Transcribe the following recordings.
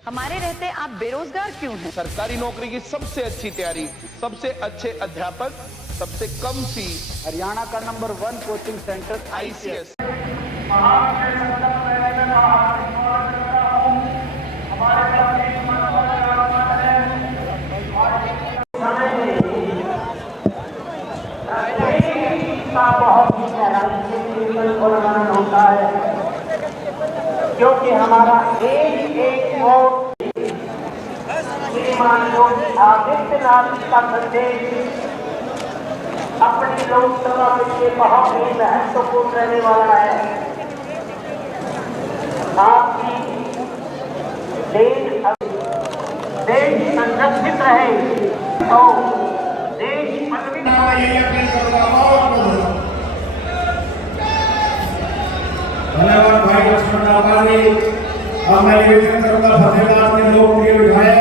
हमारे रहते आप बेरोजगार क्यों हैं? सरकारी नौकरी की सबसे अच्छी तैयारी, सबसे अच्छे अध्यापक, सबसे कम फीस। हरियाणा का नंबर 1 कोचिंग सेंटर ICS। बहुत ही गहराई से उल्लंघन होता है, क्योंकि हमारा एक वोट श्रीमान योगी आदित्यनाथ का संदेश अपनी लोकसभा के लिए बहुत ही महत्वपूर्ण रहने वाला है। आपकी देश संरक्षित रहे तो देश धन्यवाद भाई लक्ष्मण आभारी। और मैं निवेदन करूंगा फतेहाबाद के लोकप्रिय विधायक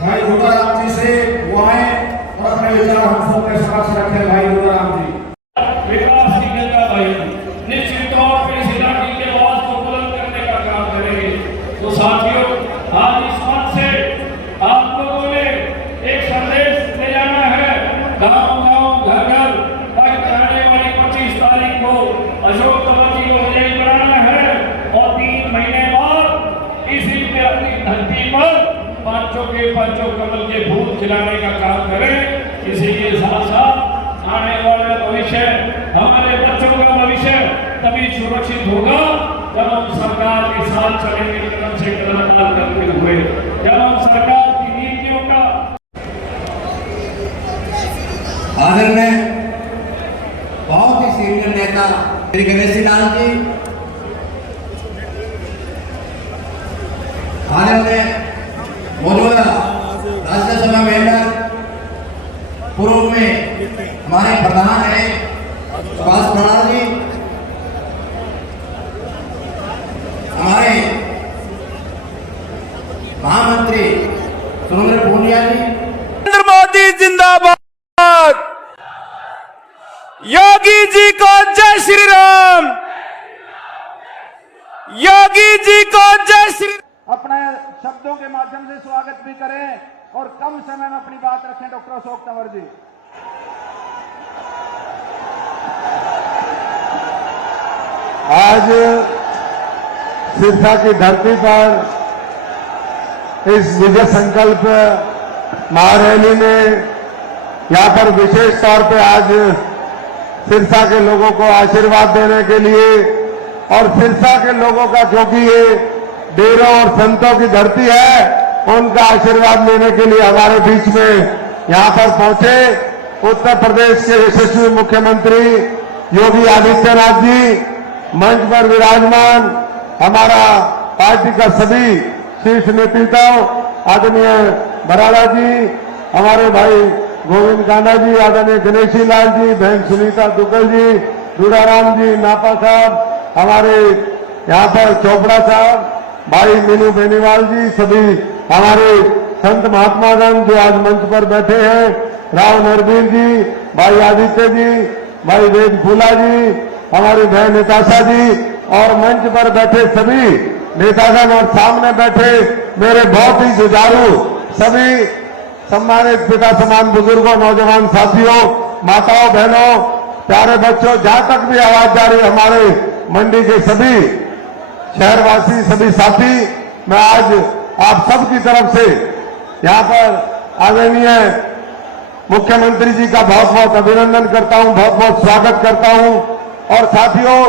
भाई दुर्गाराम जी से वो आए और अपने विचार हम सबके समक्ष रखें। भाई दुर्गाराम जी, विकास की गंगा भाई निश्चित तौर पर इस इलाके के आवाज को बुलंद करने का काम करेंगे। तो साथियों, आज इस मंच से आप लोगों ने एक संदेश ले जाना है। गाँव-गाँव, घर-घर तक आने वाली 25 तारीख को अशोक तंवर जी को विजयी बनाना है और 3 महीने बाद इसी पे अपनी धरती पर पांचों कमल के फूल खिलाने का काम करें। इसी के साथ साथ आने वाला भविष्य, हमारे बच्चों का भविष्य तभी सुरक्षित होगा जब हम सरकार के साथ चलेंगे, कदम से कदम ताल करते हुए, जब हम सरकार की नीतियों का आदरणीय बहुत ही सीनियर नेता श्री गणेश लाल जी, आदरणीय मौजूदा राज्यसभा मेंबर, पूर्व में हमारे प्रधान है सुभाष बराड़ जी, हमारे महामंत्री सुरेंद्र पूनिया जी। नरेंद्र मोदी जिंदाबाद। योगी जी को जय श्री राम। योगी जी को जय श्री। अपने शब्दों के माध्यम से स्वागत भी करें और कम समय में अपनी बात रखें डॉक्टर अशोक तंवर जी। आज सिरसा की धरती पर इस विजय संकल्प महारैली में यहाँ पर विशेष तौर पे आज सिरसा के लोगों को आशीर्वाद देने के लिए और सिरसा के लोगों का, क्योंकि ये डेरों और संतों की धरती है, उनका आशीर्वाद लेने के लिए हमारे बीच में यहाँ पर पहुंचे उत्तर प्रदेश के यशस्वी मुख्यमंत्री योगी आदित्यनाथ जी, मंच पर विराजमान हमारा पार्टी का सभी शीर्ष नेतृत्व, आदरणीय बराड़ा जी, हमारे भाई गोविंद कांडा जी, आदरणीय गणेशी लाल जी, बहन सुनीता दुग्गल जी, दुर्गाराम जी, नापा साहब, हमारे यहाँ पर चोपड़ा साहब, भाई मीनू बेनीवाल जी, सभी हमारे संत महात्मागण जो आज मंच पर बैठे हैं, राव नरवीर जी, भाई आदित्य जी, भाई वेद फूला जी, हमारी बहन निताशा जी और मंच पर बैठे सभी नेतागण और सामने बैठे मेरे बहुत ही जुझारू सभी सम्मानित पिता समान बुजुर्गों, नौजवान साथियों, माताओं, बहनों, प्यारे बच्चों, जहां तक भी आवाज जा रही हमारे मंडी के सभी शहरवासी, सभी साथी, मैं आज आप सबकी तरफ से यहाँ पर आदरणीय मुख्यमंत्री जी का बहुत बहुत अभिनंदन करता हूँ, बहुत बहुत स्वागत करता हूँ। और साथियों,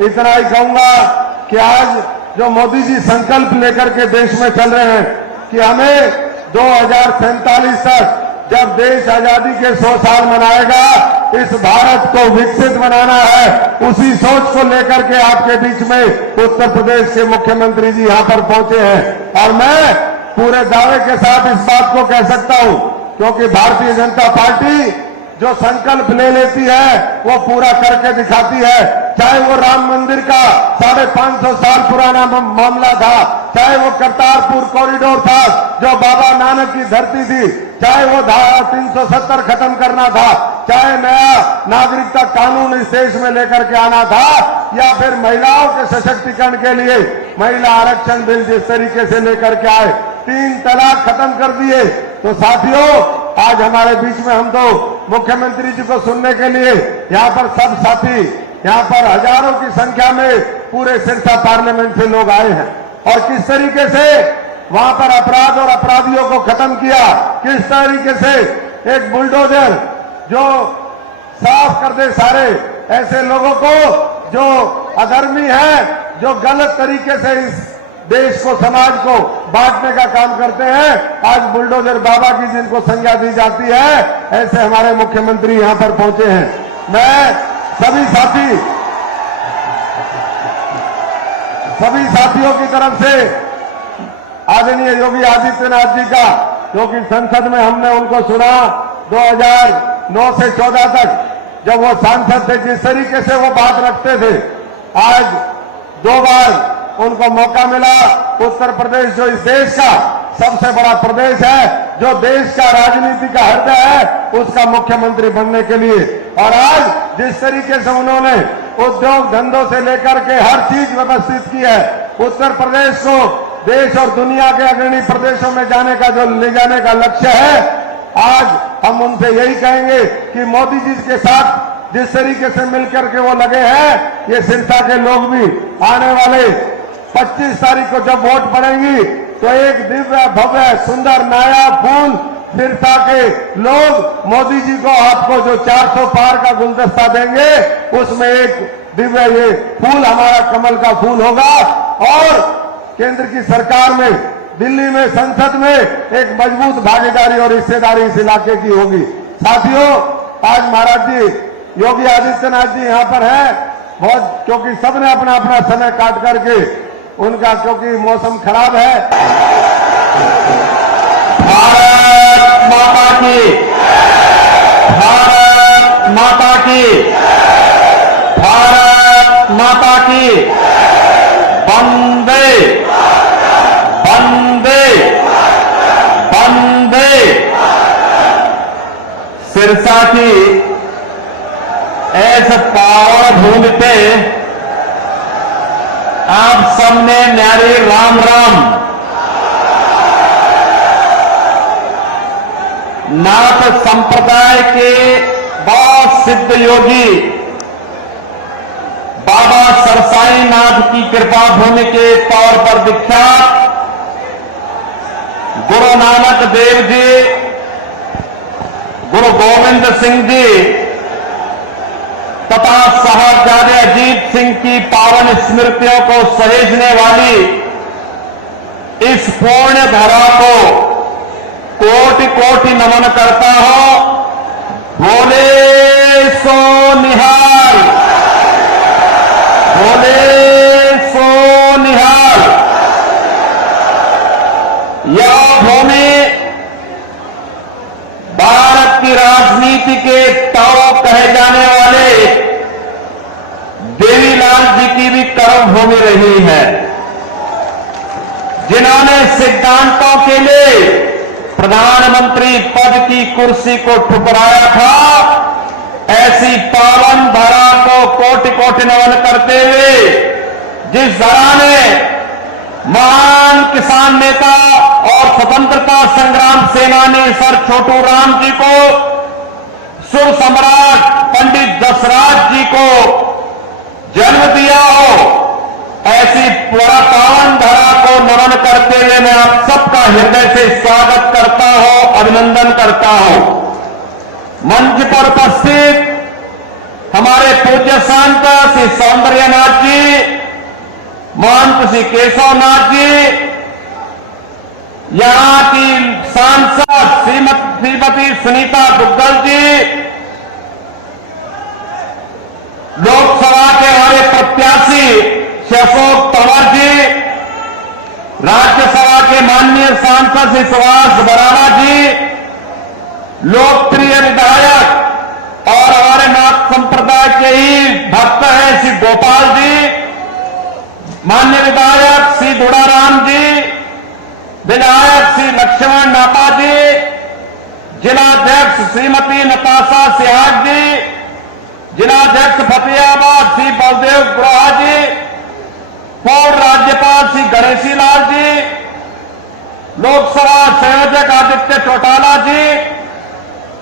इतना ही कहूंगा कि आज जो मोदी जी संकल्प लेकर के देश में चल रहे हैं कि हमें 2047 तक जब देश आजादी के 100 साल मनाएगा, इस भारत को विकसित बनाना है, उसी सोच को लेकर के आपके बीच में उत्तर प्रदेश के मुख्यमंत्री जी यहां पर पहुंचे हैं। और मैं पूरे दावे के साथ इस बात को कह सकता हूं, क्योंकि भारतीय जनता पार्टी जो संकल्प ले लेती है वो पूरा करके दिखाती है। चाहे वो राम मंदिर का 550 साल पुराना मामला था, चाहे वो करतारपुर कॉरिडोर था जो बाबा नानक की धरती थी, चाहे वो धारा 370 खत्म करना था, चाहे नया नागरिकता कानून इस देश में लेकर के आना था, या फिर महिलाओं के सशक्तिकरण के लिए महिला आरक्षण बिल जिस तरीके से लेकर के आए, 3 तलाक खत्म कर दिए। तो साथियों, आज हमारे बीच में हम तो मुख्यमंत्री जी को सुनने के लिए यहाँ पर सब साथी, यहाँ पर हजारों की संख्या में पूरे सिरसा पार्लियामेंट से लोग आए हैं, और किस तरीके से वहां पर अपराध और अपराधियों को खत्म किया, किस तरीके से एक बुलडोजर जो साफ कर दे सारे ऐसे लोगों को जो अधर्मी है, जो गलत तरीके से इस देश को, समाज को बांटने का काम करते हैं, आज बुलडोजर बाबा की जिनको संज्ञा दी जाती है, ऐसे हमारे मुख्यमंत्री यहां पर पहुंचे हैं। मैं सभी साथियों की तरफ से आदरणीय योगी आदित्यनाथ जी का, क्योंकि संसद में हमने उनको सुना 2009 से 14 तक जब वो सांसद थे, जिस तरीके से वो बात रखते थे, आज 2 बार उनको मौका मिला। उत्तर प्रदेश जो इस देश का सबसे बड़ा प्रदेश है, जो देश का राजनीति का हृदय है, उसका मुख्यमंत्री बनने के लिए, और आज जिस तरीके से उन्होंने उद्योग धंधों से लेकर के हर चीज व्यवस्थित की है, उत्तर प्रदेश को देश और दुनिया के अग्रणी प्रदेशों में जाने का जो ले जाने का लक्ष्य है, आज हम उनसे यही कहेंगे कि मोदी जी के साथ जिस तरीके से मिलकर के वो लगे हैं, ये सिरसा के लोग भी आने वाले 25 तारीख को जब वोट पड़ेंगी तो एक दिव्य भव्य सुंदर नया फूल सिरसा के लोग मोदी जी को, आपको जो 400 पार का गुलदस्ता देंगे, उसमें एक दिव्य ये फूल हमारा कमल का फूल होगा, और केंद्र की सरकार में, दिल्ली में, संसद में एक मजबूत भागीदारी और हिस्सेदारी इस इलाके की होगी। साथियों, आज महाराज जी योगी आदित्यनाथ जी यहाँ पर हैं, बहुत, क्योंकि सबने अपना अपना समय काट करके उनका, क्योंकि मौसम खराब है। भारत माता की, भारत माता की, भारत माता की, वंदे वंदे वंदे। सिरसा की ऐसे पावन भूमि पे आप सबने न्यारे राम राम। नाथ संप्रदाय के बहुत सिद्ध योगी बाबा सरसाई नाथ की कृपा भूमि के तौर पर विख्यात गुरु नानक देव जी, गुरु गोविंद सिंह जी तथा साहबजादे अजीत सिंह की पावन स्मृतियों को सहेजने वाली इस पुण्य धरा को कोटि कोटि नमन करता हूं। बोले सो निहाल, बोले सो निहाल। यह भूमि भारत की राजनीति के ताऊ कहे जाने वाले देवीलाल जी की भी कर्म भूमि रही है, जिन्होंने सिद्धांतों के लिए प्रधानमंत्री पद की कुर्सी को ठुकराया था। ऐसी पावन धरा को कोटि कोटि नमन करते हुए, जिस धरा ने महान किसान नेता और स्वतंत्रता संग्राम सेनानी सर छोटू राम जी को, सुर सम्राट पंडित दशराज जी को जन्म दिया हो, ऐसी पूरा पावन धरा को नमन करते हुए मैं आप सबका हृदय से स्वागत करता हूं, अभिनंदन करता हूं। मंच पर उपस्थित हमारे पूज्य संत श्री सौंदर्यनाथ जी, महंत श्री केशवनाथ जी, यहां की सांसद श्रीमती सुनीता दुग्गल जी, लोकसभा के हमारे प्रत्याशी श्री अशोक तंवर जी, राज्यसभा के माननीय सांसद श्री सुभाष बराला जी, लोकप्रिय विधायक और हमारे नाथ संप्रदाय के ही भक्त हैं श्री गोपाल जी, माननीय विधायक श्री दुड़ाराम जी, विधायक श्री लक्ष्मण नापा जी, जिलाध्यक्ष श्रीमती नताशा सिहाग जी, जिलाध्यक्ष फतेहाबाद श्री बलदेव गुराहा जी, पूर्व राज्यपाल श्री गणेशी लाल जी, लोकसभा संयोजक आदित्य चौटाला जी,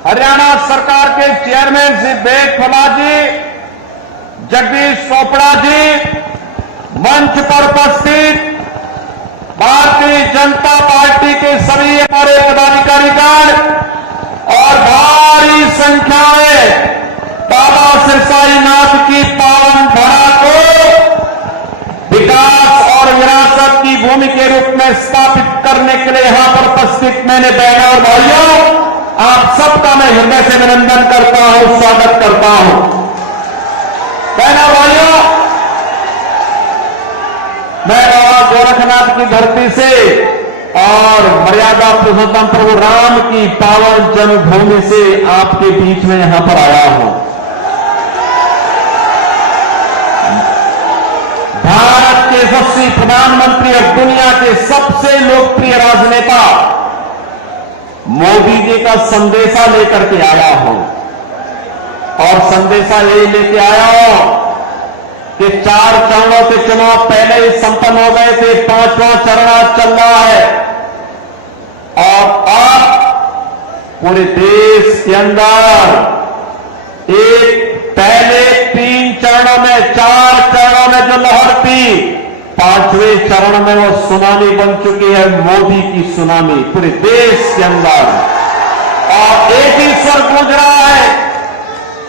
हरियाणा सरकार के चेयरमैन श्री वेद फुला जी, जगदीश चोपड़ा जी, मंच पर उपस्थित भारतीय जनता पार्टी के सभी हमारे पदाधिकारीगण और भारी संख्या में बाबा सिरसाई नाथ की पावन धरा को विकास और विरासत की भूमि के रूप में स्थापित करने के लिए यहां पर उपस्थित मैंने बहनों और भाइयों आप सबका मैं हृदय से अभिनंदन करता हूं, स्वागत करता हूं। बहनों भाइयों, मैं बाबा गोरखनाथ की धरती से और मर्यादा पुरुषोत्तम प्रभु राम की पावन जन्मभूमि से आपके बीच में यहां पर आया हूं। भारत के यशस्वी प्रधानमंत्री और दुनिया के सबसे लोकप्रिय राजनेता मोदी जी का संदेशा लेकर के आया हूं और संदेशा यही लेके आया हूं कि 4 चरणों के चुनाव पहले ही संपन्न हो गए थे, 5वां चरण आज चल रहा है और अब पूरे देश के अंदर एक पहले 3 चरणों में 4 चरणों में जो लहर थी, 5वें चरण में वो सुनामी बन चुकी है, मोदी की सुनामी पूरे देश के अंदर। और एक ही स्वर गूंज रहा है,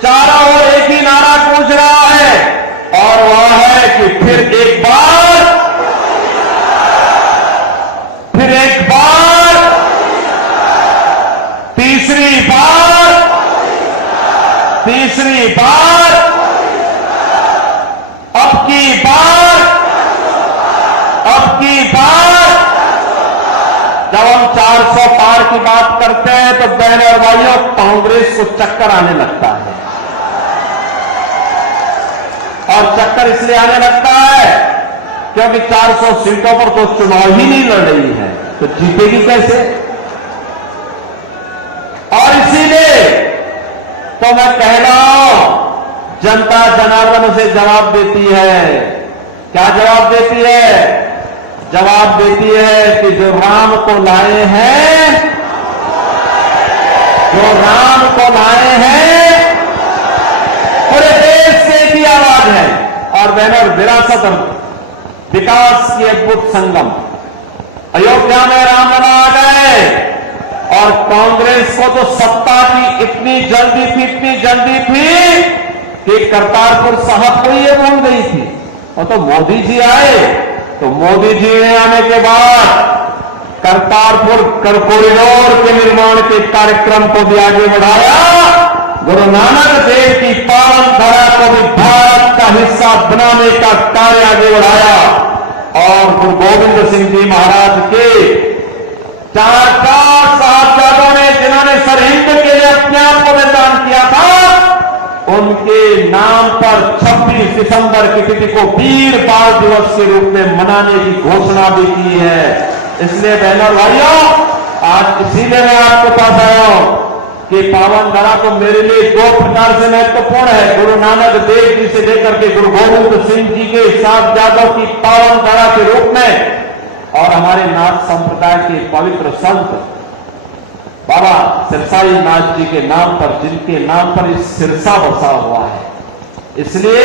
चारों ओर एक ही नारा गूंज रहा है और वह है कि फिर एक बार, तीसरी बार, अब की बार जब हम 400 पार की बात करते हैं तो बहनों और भाइयों कांग्रेस को चक्कर आने लगता है और चक्कर इसलिए आने लगता है क्योंकि 400 सीटों पर तो चुनाव ही नहीं लड़ रही है तो जीतेगी कैसे। और इसीलिए तो मैं कह रहा हूं जनता जनार्दन से जवाब देती है। क्या जवाब देती है? जवाब देती है कि जो राम को लाए हैं, पूरे देश से एक ही आवाज है। और बहनों, विरासत और विकास की अद्भुत संगम। अयोध्या में रामलला आ गए और कांग्रेस को तो सत्ता की इतनी जल्दी थी कि करतारपुर साहब को ये भूल गई थी। और तो मोदी जी आए तो मोदी जी ने आने के बाद करतारपुर कॉरिडोर के निर्माण के कार्यक्रम को भी आगे बढ़ाया। गुरु नानक देव की पावन धरा को भी भारत का हिस्सा बनाने का कार्य आगे बढ़ाया। और गुरु गोविंद सिंह जी महाराज के 4 साहबजादों ने जिन्होंने सरहिंद के लिए अपने आप को बलिदान किया था, उनके नाम पर 26 दिसंबर की तिथि को वीर बाल दिवस के रूप में मनाने की घोषणा भी की है। इसलिए बहनों भाइयों, आज इसीलिए मैं आपके पास आया हूं कि पावन धरा को मेरे लिए 2 प्रकार से महत्वपूर्ण है। गुरु नानक देव जी से लेकर के गुरु गोविंद सिंह जी के साहबजादों की पावन धरा के रूप में और हमारे नाथ संप्रदाय के पवित्र संत बाबा सिरसाई नाथ जी के नाम पर, जिनके नाम पर इस सिरसा बसा हुआ है, इसलिए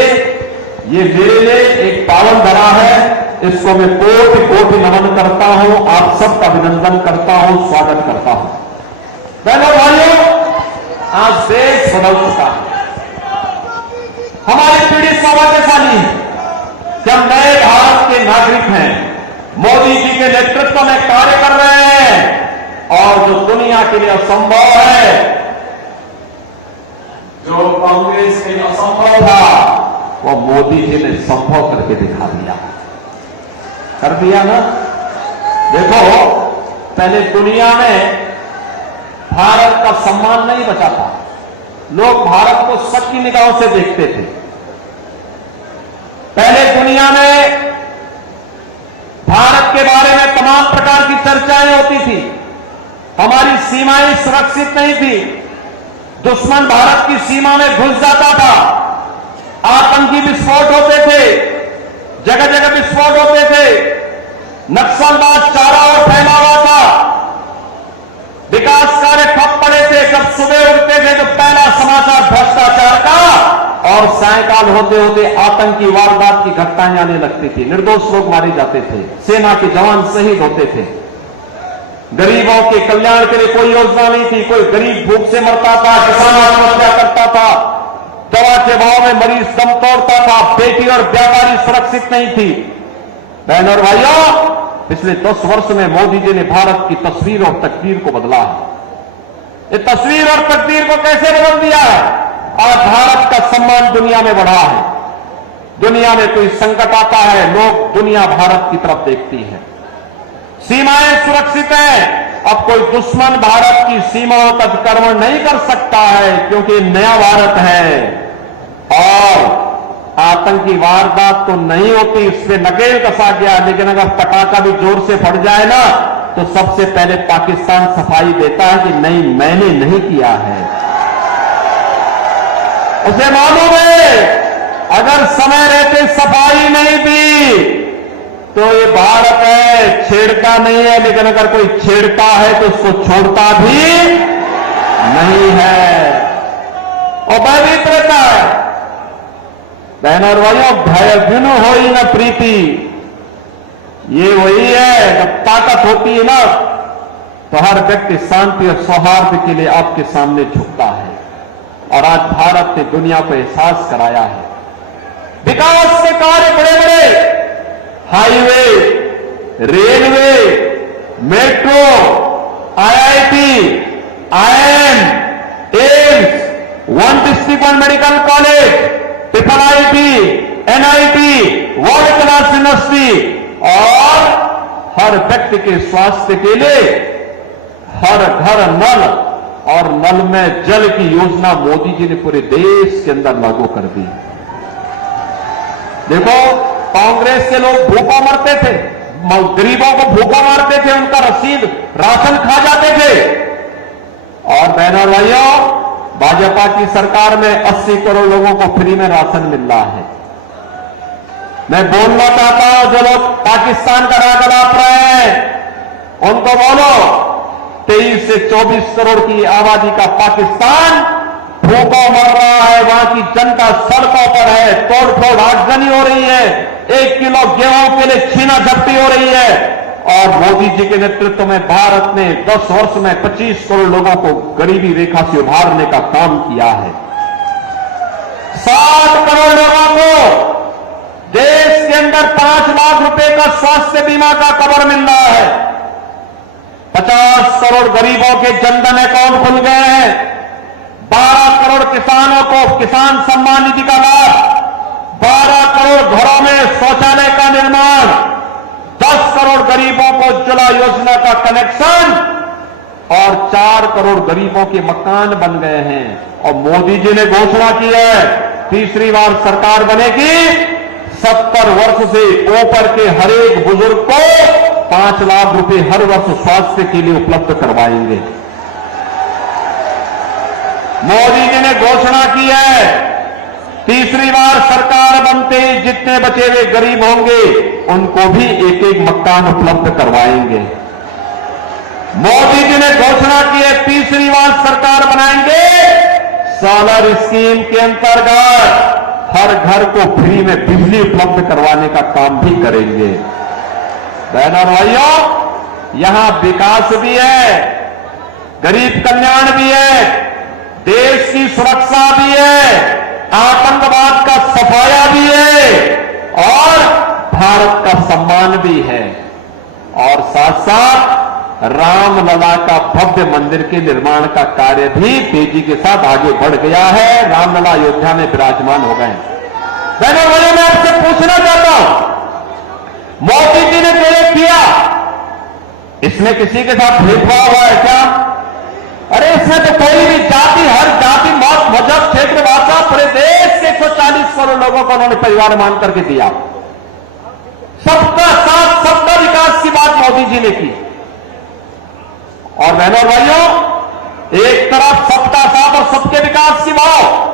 ये मेरे लिए एक पावन धरा है। इसको मैं कोटि नमन करता हूं, आप सबका अभिनंदन करता हूं, स्वागत करता हूं। बहनों भाइयों, आज देश बदल चुका है। हमारी पीढ़ी सौभाग्यशाली है कि हम नए भारत के नागरिक हैं, मोदी जी के नेतृत्व में कार्य कर रहे हैं और जो दुनिया के लिए असंभव है, जो कांग्रेस के लिए असंभव था, वो मोदी जी ने संभव करके दिखा दिया। कर दिया ना। देखो, पहले दुनिया में भारत का सम्मान नहीं बचा था। लोग भारत को सबकी निगाहों से देखते थे। पहले दुनिया में भारत के बारे में तमाम प्रकार की चर्चाएं होती थी। हमारी सीमाएं सुरक्षित नहीं थी। दुश्मन भारत की सीमा में घुस जाता था। आतंकी विस्फोट होते थे, जगह जगह विस्फोट होते थे, नक्सलवाद चारों ओर फैला हुआ था, विकास कार्य ठप पड़े थे। जब सुबह उठते थे तो पहला समाचार भ्रष्टाचार का, और सायंकाल होते होते आतंकी वारदात की घटनाएं आने लगती थी। निर्दोष लोग मारे जाते थे, सेना के जवान शहीद होते थे। गरीबों के कल्याण के लिए कोई योजना नहीं थी। कोई गरीब भूख से मरता था, किसान आत्महत्या करता था, दवा के भाव में मरीज दम तोड़ता था, बेटी और व्यापारी सुरक्षित नहीं थी। बहनों और भाइयों, पिछले 10 वर्ष में मोदी जी ने भारत की तस्वीर और तकदीर को बदला है। ये तस्वीर और तकदीर को कैसे बदल दिया है? आज भारत का सम्मान दुनिया में बढ़ा है। दुनिया में कोई संकट आता है, लोग दुनिया भारत की तरफ देखती है। सीमाएं सुरक्षित हैं। अब कोई दुश्मन भारत की सीमाओं का अतिक्रमण नहीं कर सकता है, क्योंकि नया भारत है। और आतंकी वारदात तो नहीं होती, इस पे नकेल कसा गया, लेकिन अगर पटाखा भी जोर से फट जाए ना, तो सबसे पहले पाकिस्तान सफाई देता है कि नहीं, मैंने नहीं किया है। उसे मालूम है अगर समय रहते सफाई नहीं दी तो ये भारत है, छेड़ता नहीं है, लेकिन अगर कोई छेड़ता है तो उसको छोड़ता भी नहीं है और भयभीत रहता है। बहनों और भाइयों, भय बिनु होई न प्रीति, ये वही है। जब ताकत होती है ना, तो हर व्यक्ति शांति और सौहार्द के लिए आपके सामने झुकता है। और आज भारत ने दुनिया को एहसास कराया है। विकास के कार्य बड़े बड़े, highway, railway, metro, IIT, IIM, AIIMS, 1 district 1 medical college, IIT, NIT, world class university, और हर व्यक्ति के स्वास्थ्य के लिए हर घर नल और नल में जल की योजना मोदी जी ने पूरे देश के अंदर लागू कर दी। देखो, कांग्रेस के लोग भूखों मरते थे, गरीबों को भूखा मारते थे, उनका रसीद राशन खा जाते थे। और बहनों और भाइयों, भाजपा की सरकार में 80 करोड़ लोगों को फ्री में राशन मिल रहा है। मैं बोलना चाहता हूं, जो लोग पाकिस्तान का राग लाप रहे हैं, उनको बोलो 23 से 24 करोड़ की आबादी का पाकिस्तान भूखा मर रहा है। वहां की जनता सड़कों पर है, तोड़फोड़ आगजनी हो रही है, 1 किलो गेहूं के लिए छीना झपटी हो रही है। और मोदी जी के नेतृत्व में भारत ने 10 वर्ष में 25 करोड़ लोगों को गरीबी रेखा से उभारने का काम किया है। 60 करोड़ लोगों को देश के अंदर 5 लाख रुपए का स्वास्थ्य बीमा का कवर मिल रहा है। 50 करोड़ गरीबों के जनधन अकाउंट खुल गए हैं। 12 करोड़ किसानों को किसान सम्मान निधि का लाभ, 12 करोड़ घरों में शौचालय का निर्माण, 10 करोड़ गरीबों को उज्ज्वला योजना का कनेक्शन, और 4 करोड़ गरीबों के मकान बन गए हैं। और मोदी जी ने घोषणा की है, तीसरी बार सरकार बनेगी, 70 वर्ष से ऊपर के हर एक बुजुर्ग को 5 लाख रुपए हर वर्ष स्वास्थ्य के लिए उपलब्ध करवाएंगे। मोदी जी ने घोषणा की है, तीसरी बार सरकार बनते ही जितने बचे हुए गरीब होंगे उनको भी एक एक मकान उपलब्ध करवाएंगे। मोदी जी ने घोषणा की है, तीसरी बार सरकार बनाएंगे, सोलर स्कीम के अंतर्गत हर घर को फ्री में बिजली उपलब्ध करवाने का काम भी करेंगे। बहनों और भाइयों, यहां विकास भी है, गरीब कल्याण भी है, देश की सुरक्षा भी है, आतंकवाद का सफाया भी है, और भारत का सम्मान भी है। और साथ साथ रामलला का भव्य मंदिर के निर्माण का कार्य भी तेजी के साथ आगे बढ़ गया है। रामलला अयोध्या में विराजमान हो गए। बहनों भाइयों, मैं आपसे पूछना चाहता हूं, मोदी जी ने जो ये किया, इसमें किसी के साथ भेदभाव हुआ है क्या? अरे इसमें तो कोई भी जाति, हर जाति, मत, मजहब, क्षेत्र, भाषा, पूरे देश के 140 करोड़ लोगों को उन्होंने परिवार मान करके दिया। सबका साथ, सबका की बात मोदी जी ने की। और बहनों और भाइयों, एक तरफ सबका साथ और सबके विकास की बात,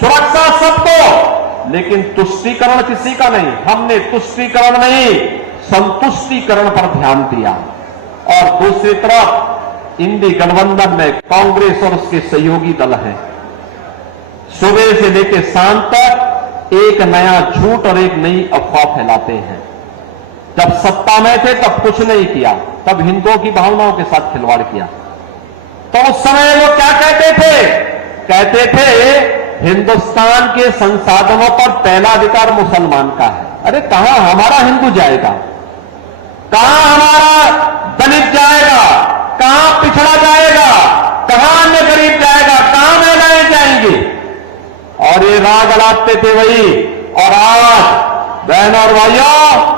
सुरक्षा सबको, लेकिन तुष्टीकरण किसी का नहीं। हमने तुष्टीकरण नहीं, संतुष्टीकरण पर ध्यान दिया। और दूसरी तरफ इंडी गठबंधन में कांग्रेस और उसके सहयोगी दल हैं, सुबह से लेकर शाम तक एक नया झूठ और एक नई अफवाह फैलाते हैं। जब सत्ता में थे तब कुछ नहीं किया, तब हिंदुओं की भावनाओं के साथ खिलवाड़ किया। तो उस समय वो क्या कहते थे? कहते थे हिंदुस्तान के संसाधनों पर पहला अधिकार मुसलमान का है। अरे कहां हमारा हिंदू जाएगा, कहां हमारा दलित जाएगा, कहां पिछड़ा जाएगा, कहां अन्य गरीब जाएगा, कहां महिलाएं जाएंगी? और ये राग अड़ाते थे वही। और आज बहनों और भाइयों,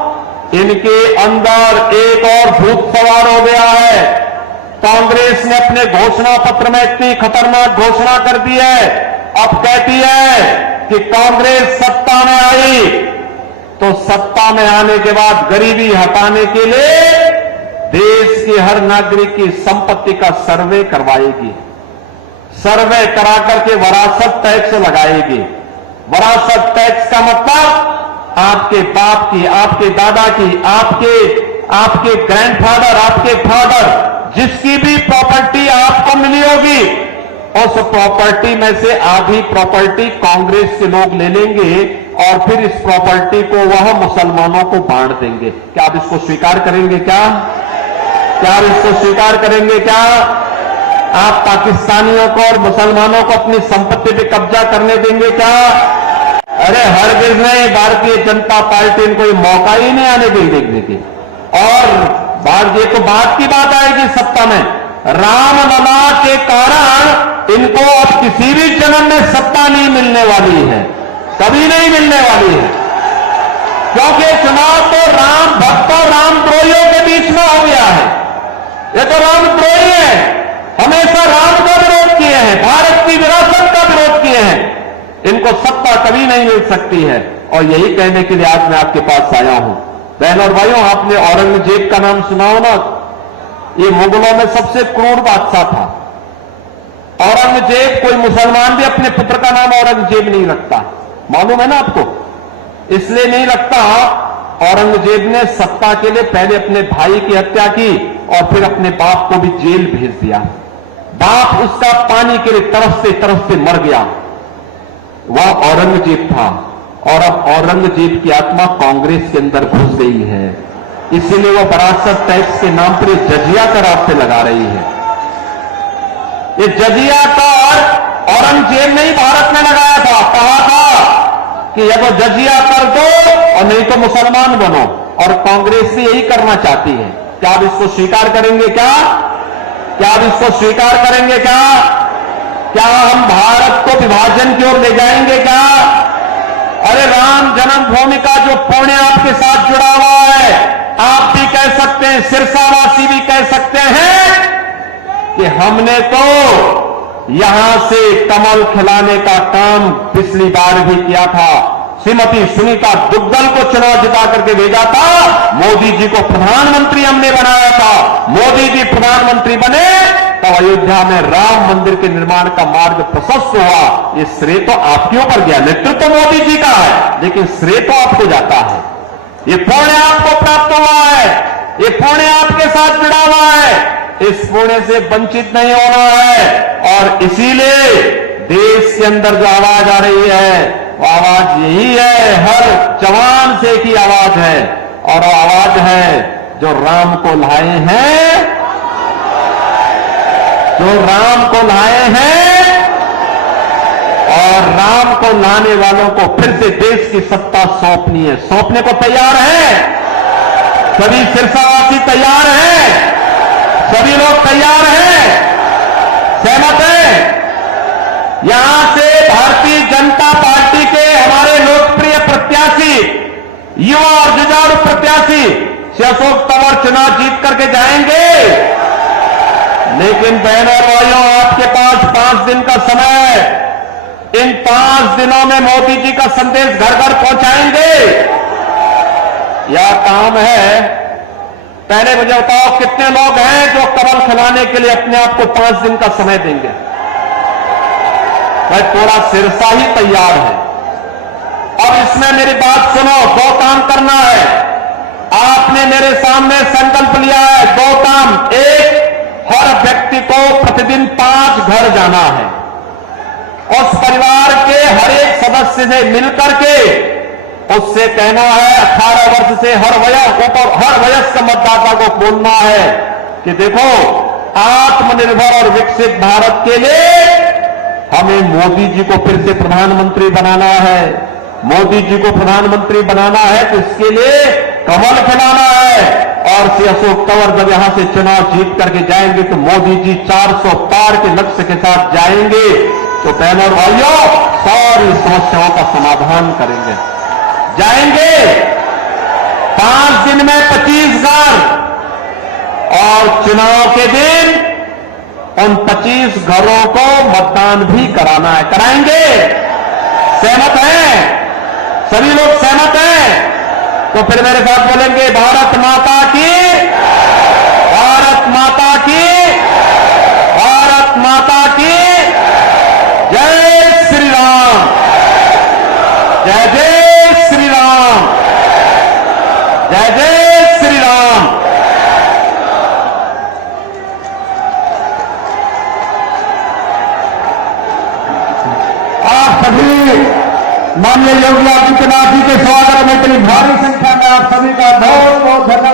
इनके अंदर एक और भूत सवार हो गया है। कांग्रेस ने अपने घोषणा पत्र में इतनी खतरनाक घोषणा कर दी है, अब कहती है कि कांग्रेस सत्ता में आई तो सत्ता में आने के बाद गरीबी हटाने के लिए देश के हर नागरिक की संपत्ति का सर्वे करवाएगी। सर्वे करा करके वरासत टैक्स लगाएगी। वरासत टैक्स का मतलब आपके बाप की, आपके दादा की, आपके ग्रैंडफादर, आपके फादर, जिसकी भी प्रॉपर्टी आपको मिली होगी, उस प्रॉपर्टी में से आधी प्रॉपर्टी कांग्रेस के लोग ले लेंगे और फिर इस प्रॉपर्टी को वह मुसलमानों को बांट देंगे। क्या आप इसको स्वीकार करेंगे? क्या आप इसको स्वीकार करेंगे? क्या आप पाकिस्तानियों को और मुसलमानों को अपनी संपत्ति पे कब्जा करने देंगे? क्या? अरे हरगिज नहीं, भारतीय जनता पार्टी इनको मौका ही नहीं आने देगी देखने की। और ये तो बात की बात आएगी सत्ता में, रामलला के कारण इनको अब किसी भी जन्म में सत्ता नहीं मिलने वाली है, कभी नहीं मिलने वाली है। क्योंकि चुनाव तो राम भक्तों, रामद्रोहियों के बीच में हो गया है। ये तो रामद्रोही है, हमेशा राम का विरोध किए हैं, भारत की विरासत का विरोध किए हैं। इनको सत्ता कभी नहीं मिल सकती है। और यही कहने के लिए आज मैं आपके पास आया हूं। बहनों और भाइयों, आपने औरंगजेब का नाम सुना हो ना? ये मुगलों में सबसे क्रूर बादशाह था। औरंगजेब, कोई मुसलमान भी अपने पुत्र का नाम औरंगजेब नहीं रखता, मालूम है ना आपको? इसलिए नहीं रखता, औरंगजेब ने सत्ता के लिए पहले अपने भाई की हत्या की और फिर अपने बाप को भी जेल भेज दिया। बाप उसका पानी के लिए तरसते मर गया। वह औरंगजेब था। और अब औरंगजेब की आत्मा कांग्रेस के अंदर घुस गई है, इसीलिए वो विरासत टैक्स के नाम पर जजिया का रास्ते लगा रही है। ये जजिया का औरंगजेब ने ही भारत में लगाया था, कहा था कि या तो जजिया कर दो और नहीं तो मुसलमान बनो। और कांग्रेस भी यही करना चाहती है। क्या आप इसको स्वीकार करेंगे? क्या आप इसको स्वीकार करेंगे? क्या हम भारत को विभाजन की ओर ले जाएंगे? क्या? अरे राम जन्मभूमि का जो पुण्य आपके साथ जुड़ा हुआ है, आप भी कह सकते हैं, सिरसावासी भी कह सकते हैं कि हमने तो यहां से कमल खिलाने का काम पिछली बार भी किया था। श्रीमती सुनीता दुग्गल को चुनाव जिता करके भेजा था, मोदी जी को प्रधानमंत्री हमने बनाया था। मोदी जी प्रधानमंत्री बने तो अयोध्या में राम मंदिर के निर्माण का मार्ग प्रशस्त हुआ। ये श्रेय तो आपके ऊपर गया, नेतृत्व तो मोदी जी का है, लेकिन श्रेय तो आपको जाता है। ये पुण्य आपको प्राप्त हुआ है, ये पुण्य आपके साथ जुड़ा हुआ है, इस पुण्य से वंचित नहीं होना है। और इसीलिए देश के अंदर जो आवाज आ रही है, वो आवाज यही है, हर जवान से की आवाज है। और वो आवाज है जो राम को लाए हैं, जो राम को लाए हैं और राम को लाने वालों को फिर से देश की सत्ता सौंपनी है। सौंपने को तैयार है? सभी सिरसावासी तैयार हैं? सभी लोग तैयार हैं? सहमत हैं? यहां से भारतीय जनता पार्टी के हमारे लोकप्रिय प्रत्याशी, युवा और जुझारू प्रत्याशी श्री अशोक तंवर चुनाव जीत करके जाएंगे। लेकिन बहनों और भाइयों, आपके पास 5 दिन का समय है। इन 5 दिनों में मोदी जी का संदेश घर घर पहुंचाएंगे। यह काम है पहले मुझे बताओ कितने लोग हैं जो कमल खिलाने के लिए अपने आप को 5 दिन का समय देंगे? भाई पूरा सिरसा ही तैयार है। और इसमें मेरी बात सुनो, 2 काम करना है। आपने मेरे सामने संकल्प लिया है 2 काम। एक, हर व्यक्ति को प्रतिदिन 5 घर जाना है। उस परिवार के हर एक सदस्य से मिलकर के उससे कहना है, 18 वर्ष से हर वयस्क मतदाता को बोलना है कि देखो, आत्मनिर्भर और विकसित भारत के लिए हमें मोदी जी को फिर से प्रधानमंत्री बनाना है। मोदी जी को प्रधानमंत्री बनाना है तो इसके लिए कमल खिलाना है। और श्री अशोक तंवर जब यहां से चुनाव जीत करके जाएंगे तो मोदी जी 400 पार के लक्ष्य के साथ जाएंगे तो बहनों और भाइयों, सारी समस्याओं का समाधान करेंगे। जाएंगे 5 दिन में 25 घर, और चुनाव के दिन उन 25 घरों को मतदान भी कराना है। कराएंगे? सहमत हैं? सभी लोग सहमत हैं? तो फिर मेरे साथ बोलेंगे, भारत माता की, भारत माता की, भारत माता की जय श्री राम, जय जय श्री राम, जय जय श्री राम। आप सभी माननीय योगी आदित्यनाथ जी के स्वागत में इतनी भारी संख्या में आप सभी का बहुत बहुत धन्यवाद।